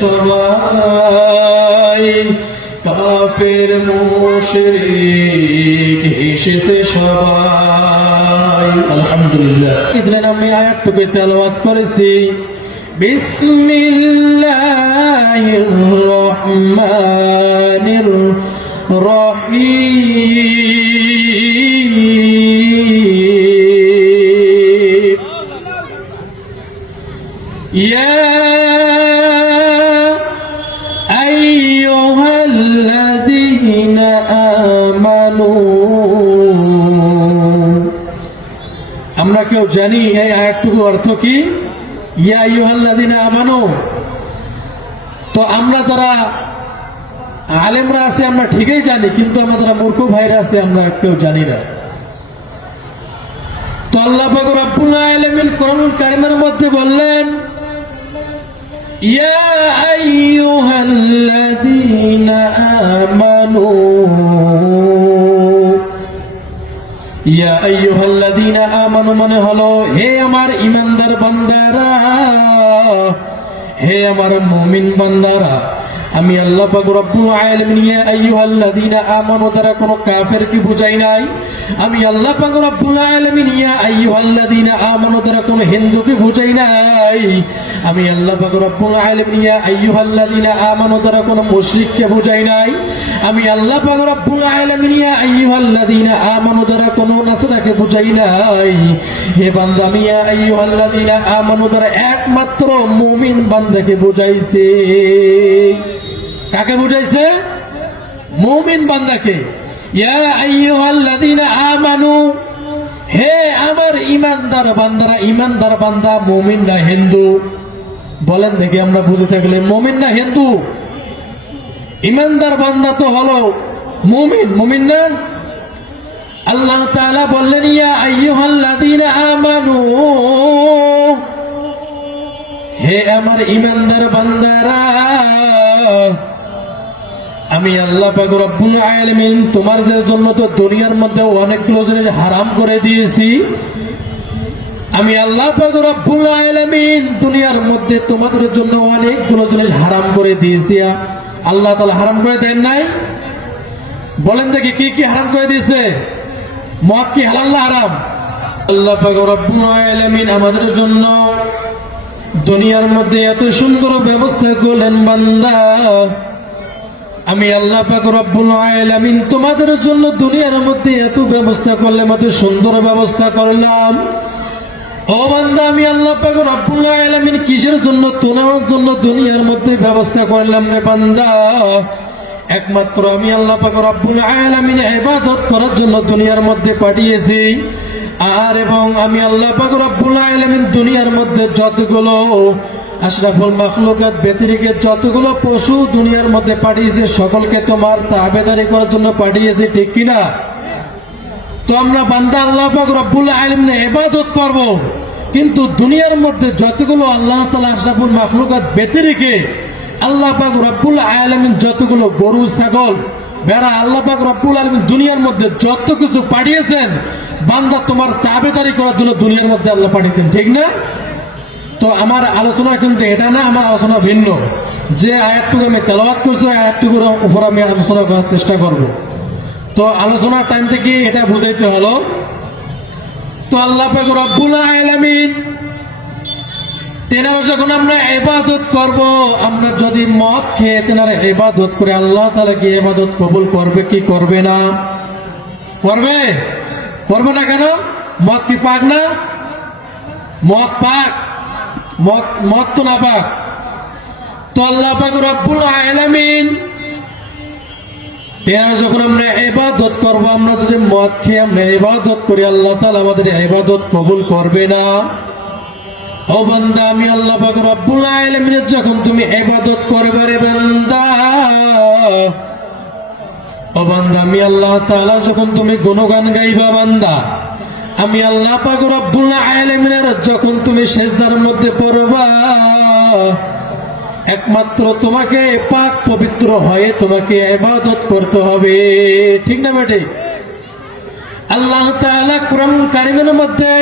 সবাই কাফের মুশরিক এসেছে সবাই। আলহামদুলিল্লাহ। এদিন আমি আয়াতটুকু তেলাওয়াত করেছি। বিসমিল্লাহির রহমানির রহিম। ইয়া আমরা কেউ জানি এই আয়াতটুকু অর্থ কি? ইয়া আইয়ুহাল্লাযীনা আমানু। তো আমরা যারা আলেমরা আছে আমরা ঠিকই জানি, কিন্তু আমরা যারা মূর্খ ভাইরা আছে আমরা কেউ জানি না। তো আল্লাহ পাক রব্বুল আলামিন কোরআনুল কারীমের মধ্যে বললেন, ইয়া আইয়ুহাল্লাযীনা আমানু, ইয়া আইয়ুহাল্লাযীনা আমানু মানে হলো হে আমার ঈমানদার বান্দারা, হে আমার মুমিন বান্দারা। আমি আল্লাহ পাক রব্বুল আলামিন ইয়া আইয়ুহাল্লাযীনা আমানু দ্বারা কোনো কাফেরকে বুঝাই নাই। আমি আল্লাহ পাক রব্বুল আলামিন ইয়া আইয়ুহাল্লাযীনা আমানু দ্বারা কোনো হিন্দুকে বুঝাই নাই। আমি আল্লাহ পাক রব্বুল আলামিন ইয়া আইয়ুহাল্লাযীনা আমানু দ্বারা কোনো মুশরিককে বুঝাই নাই। আমি আল্লাহ পাক রব্বুল আলামিন ইয়া আইয়ুহাল্লাযীনা আমানু দ্বারা কোনো নাসারাকে বুঝাই নাই। হে বান্দা, আমি ইয়া আইয়ুহাল্লাযীনা আমানু দ্বারা একমাত্র মুমিন বান্দাকে বুঝাইছে। কাকে বুঝাইছে? মুমিন বান্দাকে। ইয়া আইয়ুহাল্লাযীনা আমানু, হে আমার ঈমানদার বান্দারা। ঈমানদার বান্দা মুমিন না হিন্দু? বলেন দেখি আমরা বুঝে থাকলে, মুমিন না হিন্দু? ঈমানদার বান্দা তো হলো মুমিন, মুমিন না? আল্লাহ তাআলা বললেন ইয়া আইয়ুহাল্লাযীনা আমানু, হে আমার ঈমানদার বান্দারা, আমি আল্লাহ পাক রব্বুল আলামিন তোমাদের জন্য তো দুনিয়ার মধ্যে অনেকগুলো জিনিস হারাম করে দিয়েছি। আমি আল্লাহ পাক রব্বুল আলামিন দুনিয়ার মধ্যে তোমাদের জন্য অনেকগুলো জিনিস হারাম করে দিয়েছি। আল্লাহ তাআলা হারাম করে দেন নাই? বলেন দেখি কি কি হারাম করে দিয়েছে? মদ কি হালাল না হারাম? আল্লাহ পাক রব্বুল আলামিন আমাদের জন্য দুনিয়ার মধ্যে এত সুন্দর ব্যবস্থা করলেন বান্দা। আমি আল্লাহ পাক রব্বুল আলামিন তোমাদের জন্য দুনিয়ার মধ্যে এত ব্যবস্থা করলাম, এত সুন্দর ব্যবস্থা করলাম। ও বান্দা, আমি আল্লাহ পাক রব্বুল আলামিন কিসের জন্য তোমার জন্য দুনিয়ার মধ্যে ব্যবস্থা করলাম রে বান্দা? একমাত্র আমি আল্লাহ পাক রব্বুল আলামিন ইবাদত করার জন্য দুনিয়ার মধ্যে পাঠিয়েছি। আর এবং আমি আল্লাহ পাক রব্বুল আলামিন দুনিয়ার মধ্যে যতগুলো আশরাফুল মাখলুকাত ব্যতিরেকে যতগুলো পশু দুনিয়ার মধ্যে পাঠিয়েছে সকলকে তোমার তাবেদারি করার জন্য পাঠিয়েছে, ঠিক কিনা? তো আমরা বান্দা আল্লাহ পাক রব্বুল আলামিনের ইবাদত করব, কিন্তু দুনিয়ার মধ্যে যতগুলো আল্লাহ তাআলা আশরাফুল মাখলুকাত ব্যতিরেকে আল্লাহ পাক রব্বুল আলামিন যতগুলো গরু ছাগল ভেড়া আল্লাহ পাক রব্বুল আলামিন দুনিয়ার মধ্যে যত কিছু পাঠিয়েছেন, বান্দা তোমার তাবেদারি করার জন্য দুনিয়ার মধ্যে আল্লাহ পাঠিয়েছেন, ঠিক না? তো আমার আলোচনা কিন্তু এটা না, আমার আলোচনা ভিন্ন। যে আয়াতটুকু আমি তেলাওয়াত করছি আয়াতটুকুর উপর আমি আলোচনা করার চেষ্টা করব। তো আলোচনার টাইম থেকে এটা বুঝাইতে হলো। তো আল্লাহ পাক রব্বুল আলামিন তেনারা যখন আমরা ইবাদত করব, আমরা যদি মদ খেয়ে তেনারা ইবাদত করে আল্লাহ তাআলা কি ইবাদত কবুল করবে কি করবে না? করবে। করবে না কেন? মদ কি পাক না? মদ পাক, মদ তো না পাক। তো আল্লাহ পাক রব্বুল আলামিন তেনারা যখন আমরা ইবাদত করব, আমরা যদি মদ খেয়ে আমরা ইবাদত করি আল্লাহ তাআলা আমাদের ইবাদত কবুল করবে না। ও বান্দা, আমি আল্লাহ পাক রব্বুল আলামিনের যখন তুমি ইবাদত করবে রে বান্দা, ও বান্দা আমি আল্লাহ তাআলা যখন তুমি গুণগান গাইবা বান্দা, আমি আল্লাহ পাক রব্বুল আলামিনের যখন তুমি সিজদার মধ্যে পড়বা, একমাত্র তোমাকে পাক পবিত্র হয়ে তোমাকে ইবাদত করতে হবে, ঠিক না বেটে? আল্লাহ তাআলা কোরআন কারীমের মধ্যে